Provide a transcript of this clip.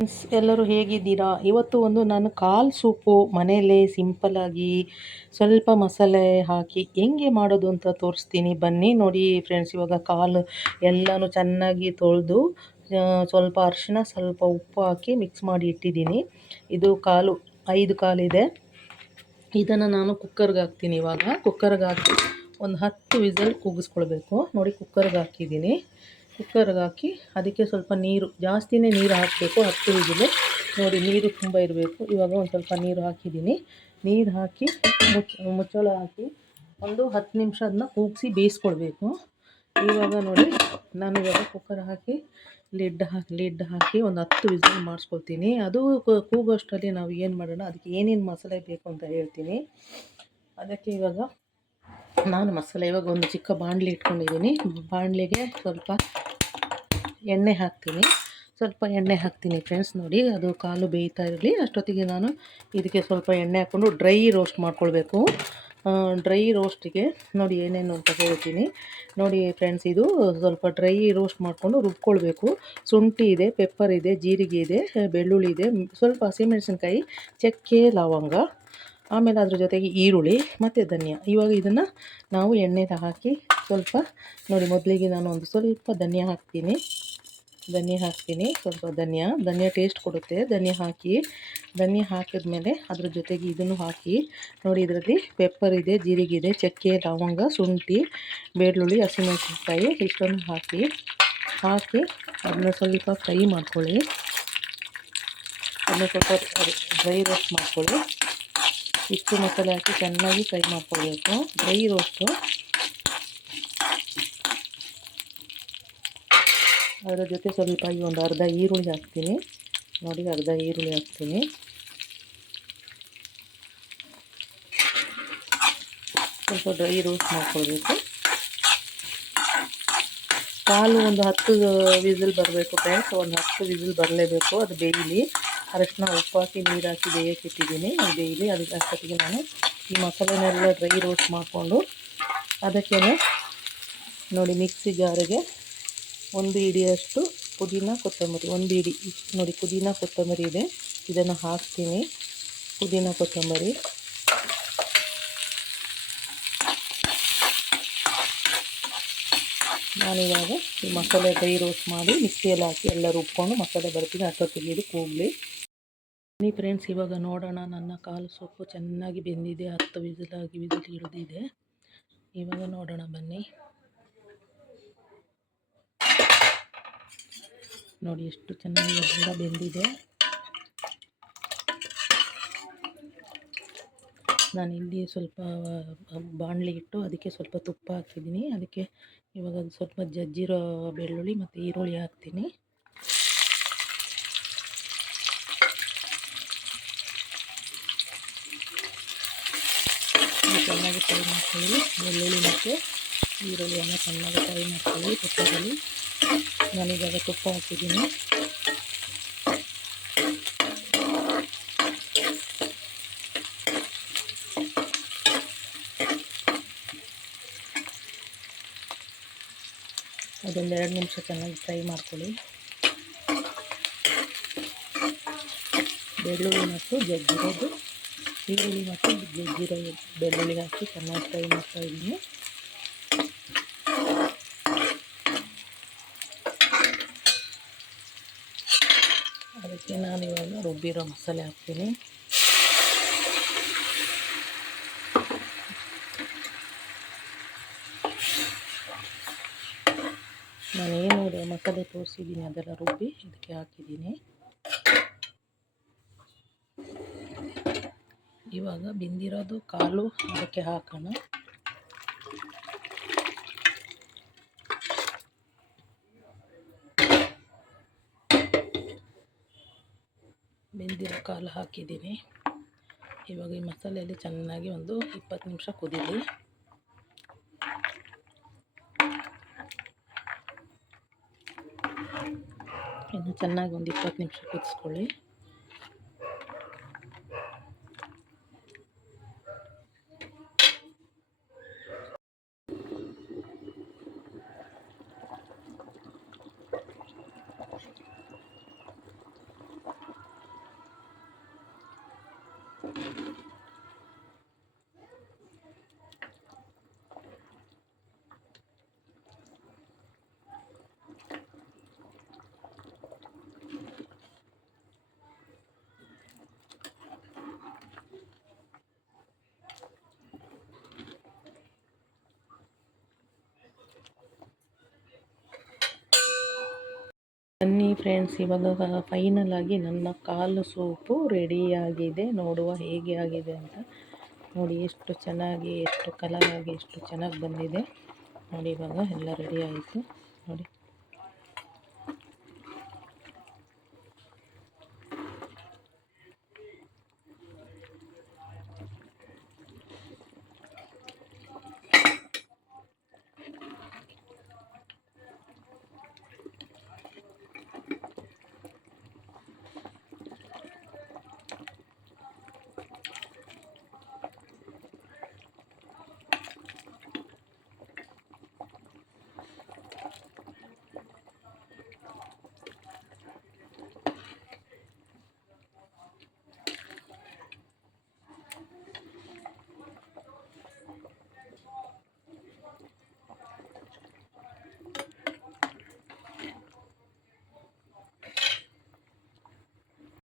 Friends, ಎಲ್ಲರೂ ಹೇಗಿದ್ದೀರಾ? ಇವತ್ತು ನಾನು ಕಾಲ್ ಸೂಪು ಮನೆಯಲ್ಲೇ ಸಿಂಪಲ್ಲಾಗಿ ಸ್ವಲ್ಪ ಮಸಾಲೆ ಹಾಕಿ ಹೆಂಗೆ ಮಾಡೋದು ಅಂತ ತೋರಿಸ್ತೀನಿ. ಬನ್ನಿ ನೋಡಿ ಫ್ರೆಂಡ್ಸ್. ಇವಾಗ ಕಾಲು ಎಲ್ಲನೂ ಚೆನ್ನಾಗಿ ತೊಳೆದು ಸ್ವಲ್ಪ ಅರಿಶಿನ ಸ್ವಲ್ಪ ಉಪ್ಪು ಹಾಕಿ ಮಿಕ್ಸ್ ಮಾಡಿ ಇಟ್ಟಿದ್ದೀನಿ. ಇದು ಕಾಲು 5 ಕಾಲಿದೆ. ಇದನ್ನು ನಾನು ಕುಕ್ಕರ್ಗೆ ಹಾಕ್ತೀನಿ. ಇವಾಗ ಕುಕ್ಕರ್ಗೆ ಹಾಕಿ ಒಂದು 10 ವಿಸಲ್ ಕೂಗಿಸ್ಕೊಳ್ಬೇಕು. ನೋಡಿ ಕುಕ್ಕರ್ಗೆ ಹಾಕಿದ್ದೀನಿ. ಕುಕ್ಕರ್ಗೆ ಹಾಕಿ ಅದಕ್ಕೆ ಸ್ವಲ್ಪ ನೀರು, ಜಾಸ್ತಿನೇ ನೀರು ಹಾಕಬೇಕು. 10 ವಿಸಿಲು ನೋಡಿ, ನೀರು ತುಂಬ ಇರಬೇಕು. ಇವಾಗ ಒಂದು ಸ್ವಲ್ಪ ನೀರು ಹಾಕಿದ್ದೀನಿ. ನೀರು ಹಾಕಿ ಮುಚ್ಚಳ ಹಾಕಿ ಒಂದು 10 ನಿಮಿಷ ಅದನ್ನ ಕೂಗಿಸಿ ಬೇಯಿಸ್ಕೊಳ್ಬೇಕು. ಇವಾಗ ನೋಡಿ, ನಾನು ಇವಾಗ ಕುಕ್ಕರ್ ಹಾಕಿ ಲಿಡ್ ಹಾಕಿ ಒಂದು 10 ವಿಸಿಲ್ ಮಾಡಿಸ್ಕೊಳ್ತೀನಿ. ಅದು ಕೂಗೋಷ್ಟರಲ್ಲಿ ನಾವು ಏನು ಮಾಡೋಣ, ಅದಕ್ಕೆ ಏನೇನು ಮಸಾಲೆ ಬೇಕು ಅಂತ ಹೇಳ್ತೀನಿ. ಅದಕ್ಕೆ ಇವಾಗ ನಾನು ಮಸಾಲೆ ಇವಾಗ ಒಂದು ಚಿಕ್ಕ ಬಾಣಲಿ ಇಟ್ಕೊಂಡಿದ್ದೀನಿ. ಬಾಣಲಿಗೆ ಸ್ವಲ್ಪ ಎಣ್ಣೆ ಹಾಕ್ತೀನಿ ಫ್ರೆಂಡ್ಸ್. ನೋಡಿ, ಅದು ಕಾಲು ಬೇಯ್ತಾ ಇರಲಿ. ಅಷ್ಟೊತ್ತಿಗೆ ನಾನು ಇದಕ್ಕೆ ಸ್ವಲ್ಪ ಎಣ್ಣೆ ಹಾಕ್ಕೊಂಡು ಡ್ರೈ ರೋಸ್ಟ್ ಮಾಡ್ಕೊಳ್ಬೇಕು. ಡ್ರೈ ರೋಸ್ಟಿಗೆ ನೋಡಿ ಏನೇನು ಅಂತ ಹೇಳ್ತೀನಿ. ನೋಡಿ ಫ್ರೆಂಡ್ಸ್, ಇದು ಸ್ವಲ್ಪ ಡ್ರೈ ರೋಸ್ಟ್ ಮಾಡಿಕೊಂಡು ರುಬ್ಕೊಳ್ಬೇಕು. ಶುಂಠಿ ಇದೆ, ಪೆಪ್ಪರ್ ಇದೆ, ಜೀರಿಗೆ ಇದೆ, ಬೆಳ್ಳುಳ್ಳಿ ಇದೆ, ಸ್ವಲ್ಪ ಹಸಿಮೆಣಸಿನ್ಕಾಯಿ, ಚಕ್ಕೆ, ಲವಂಗ, ಆಮೇಲೆ ಅದ್ರ ಜೊತೆಗೆ ಈರುಳ್ಳಿ ಮತ್ತು ಧನಿಯಾ. ಇವಾಗ ಇದನ್ನು ನಾವು ಎಣ್ಣೆಗೆ ಹಾಕಿ ಸ್ವಲ್ಪ ನೋಡಿ, ಮೊದಲಿಗೆ ನಾನು ಒಂದು ಸ್ವಲ್ಪ ಧನಿಯಾ ಹಾಕ್ತೀನಿ. ಸ್ವಲ್ಪ ಧನಿಯಾ ಟೇಸ್ಟ್ ಕೊಡುತ್ತೆ. ಧನಿಯಾ ಹಾಕಿದ್ಮೇಲೆ ಅದ್ರ ಜೊತೆಗೆ ಇದನ್ನು ಹಾಕಿ ನೋಡಿ. ಇದರಲ್ಲಿ ಪೆಪ್ಪರ್ ಇದೆ, ಜೀರಿಗೆ ಇದೆ, ಚಕ್ಕೆ, ಲವಂಗ, ಶುಂಠಿ, ಬೆಳ್ಳುಳ್ಳಿ, ಹಸಿಮೆಣಸಿನ್ಕಾಯಿ ಇಷ್ಟೊಂದು ಹಾಕಿ ಅದನ್ನ ಸ್ವಲ್ಪ ಫ್ರೈ ಮಾಡ್ಕೊಳ್ಳಿ. ಅದನ್ನ ಸ್ವಲ್ಪ ಡ್ರೈ ರೋಸ್ಟ್ ಮಾಡ್ಕೊಳ್ಳಿ. ಇಷ್ಟು ಮಸಾಲೆ ಹಾಕಿ ಚೆನ್ನಾಗಿ ಫ್ರೈ ಮಾಡ್ಕೊಳ್ಬೇಕು. Dry roast. ಅದರ ಜೊತೆ ಸ್ವಲ್ಪ ಒಂದು ಅರ್ಧ ಈರುಳ್ಳಿ ಹಾಕ್ತೀನಿ. ನೋಡಿ, ಅರ್ಧ ಈರುಳ್ಳಿ ಹಾಕ್ತೀನಿ. ಸ್ವಲ್ಪ ಡ್ರೈ ರೋಸ್ಟ್ ಮಾಡ್ಕೊಳ್ಬೇಕು. ಕಾಲು ಒಂದು 10 ವಿಸಿಲ್ ಬರಬೇಕು ಫ್ರೆಂಡ್ಸ್. ಒಂದು 10 ವಿಸಿಲ್ ಬರಲೇಬೇಕು. ಅದು ಬೇಯಲಿ. ಅರಶಿನ ಉಪ್ಪು ಹಾಕಿ ನೀರು ಹಾಕಿ ಬೇಯಕ್ಕೆ ಇಟ್ಟಿದ್ದೀನಿ. ಅದು ಬೇಯಲಿ. ಅದಕ್ಕೆ ಅಷ್ಟೊತ್ತಿಗೆ ನಾನು ಈ ಮಸಾಲೆನೆಲ್ಲ ಡ್ರೈ ರೋಸ್ಟ್ ಮಾಡಿಕೊಂಡು ಅದಕ್ಕೆ ನೋಡಿ ಮಿಕ್ಸಿ ಜಾರಿಗೆ ಒಂದು ಹಿಡಿಯಷ್ಟು ಪುದೀನ ಕೊತ್ತಂಬರಿ, ಒಂದು ಹಿಡಿ ನೋಡಿ ಪುದೀನ ಕೊತ್ತಂಬರಿ ಇದೆ. ಇದನ್ನು ಹಾಕ್ತೀನಿ. ಪುದೀನ ಕೊತ್ತಂಬರಿ ನಾನಿವಾಗ ಈ ಮಸಾಲೆ ಡ್ರೈ ರೋಸ್ಟ್ ಮಾಡಿ ಮಿಕ್ಸಿಯಲ್ಲಿ ಹಾಕಿ ಎಲ್ಲ ರುಬ್ಕೊಂಡು ಮಸಾಲೆ ಬರ್ತೀನಿ. ಅಷ್ಟೊತ್ತಿಗೆ ಇದು ಕೂಗಲಿ. ಬನ್ನಿ ಫ್ರೆಂಡ್ಸ್, ಇವಾಗ ನೋಡೋಣ. ನನ್ನ ಕಾಲು ಸೊಪ್ಪು ಚೆನ್ನಾಗಿ ಬೆಂದಿದೆ. 10 ವಿಸಿಲ್ ಹಿಡಿದಿದೆ. ಇವಾಗ ನೋಡೋಣ ಬನ್ನಿ. ನೋಡಿ ಎಷ್ಟು ಚೆನ್ನಾಗಿ ಎಲ್ಲ ಬೆಂದಿದೆ. ನಾನು ಇಲ್ಲಿ ಸ್ವಲ್ಪ ಬಾಣಲಿ ಇಟ್ಟು ಅದಕ್ಕೆ ಸ್ವಲ್ಪ ತುಪ್ಪ ಹಾಕಿದ್ದೀನಿ. ಅದಕ್ಕೆ ಇವಾಗ ಸ್ವಲ್ಪ ಜಜ್ಜಿರೋ ಬೆಳ್ಳುಳ್ಳಿ ಮತ್ತು ಈರುಳ್ಳಿ ಹಾಕ್ತೀನಿ. ಚೆನ್ನಾಗಿ ಫ್ರೈ ಮಾಡ್ಕೊಳ್ಳಿ. ಬೆಳ್ಳುಳ್ಳಿ ಮತ್ತು ಈರುಳ್ಳಿಯನ್ನು ಚೆನ್ನಾಗಿ ಫ್ರೈ ಮಾಡ್ಕೊಳ್ಳಿ ತುಪ್ಪದಲ್ಲಿ. ನಾನಿವಾಗ ತುಪ್ಪ ಹಾಕಿದ್ದೀನಿ. ಅದೊಂದು 2 ನಿಮಿಷ ಚೆನ್ನಾಗಿ ಫ್ರೈ ಮಾಡ್ಕೊಳ್ಳಿ. ಬೆಳ್ಳುಳ್ಳಿ ಮತ್ತು ಜಜ್ಜಿರೋದು ಈರುಳ್ಳಿ ಮತ್ತು ಜಜ್ಜಿರೋ ಬೆಳ್ಳುಳ್ಳಿ ಹಾಕಿ ಚೆನ್ನಾಗಿ ಫ್ರೈ ಮಾಡ್ತಾ ಇದ್ದೀನಿ. ಅದಕ್ಕೆ ನಾನು ಇವಾಗ ರುಬ್ಬಿರೋ ಮಸಾಲೆ ಹಾಕ್ತೀನಿ. ನಾನೇನು ಮಸಾಲೆ ತೋರಿಸಿದ್ದೀನಿ ಅದೆಲ್ಲ ರುಬ್ಬಿ ಇದಕ್ಕೆ ಹಾಕಿದ್ದೀನಿ. ಇವಾಗ ಬೆಂದಿರೋದು ಕಾಲು ಅದಕ್ಕೆ ಹಾಕೋಣ. ಬೆಂದಿರೋ ಕಾಲು ಹಾಕಿದ್ದೀನಿ. ಇವಾಗ ಈ ಮಸಾಲೆಯಲ್ಲಿ ಚೆನ್ನಾಗಿ ಒಂದು 20 ನಿಮಿಷ ಕುದೀಲಿ. ಇನ್ನು ಚೆನ್ನಾಗಿ ಒಂದು 20 ನಿಮಿಷ ಕುದಿಸ್ಕೊಳ್ಳಿ. ಬನ್ನಿ ಫ್ರೆಂಡ್ಸ್, ಇವಾಗ ಫೈನಲ್ ಆಗಿ ನನ್ನ ಕಾಲು ಸೂಪು ರೆಡಿಯಾಗಿದೆ. ನೋಡುವ ಹೇಗೆ ಆಗಿದೆ ಅಂತ. ನೋಡಿ ಎಷ್ಟು ಚೆನ್ನಾಗಿ, ಎಷ್ಟು ಕಲರ್ ಆಗಿ ಎಷ್ಟು ಚೆನ್ನಾಗಿ ಬಂದಿದೆ ನೋಡಿ. ಇವಾಗ ಎಲ್ಲ ರೆಡಿ ಆಯಿತು ನೋಡಿ.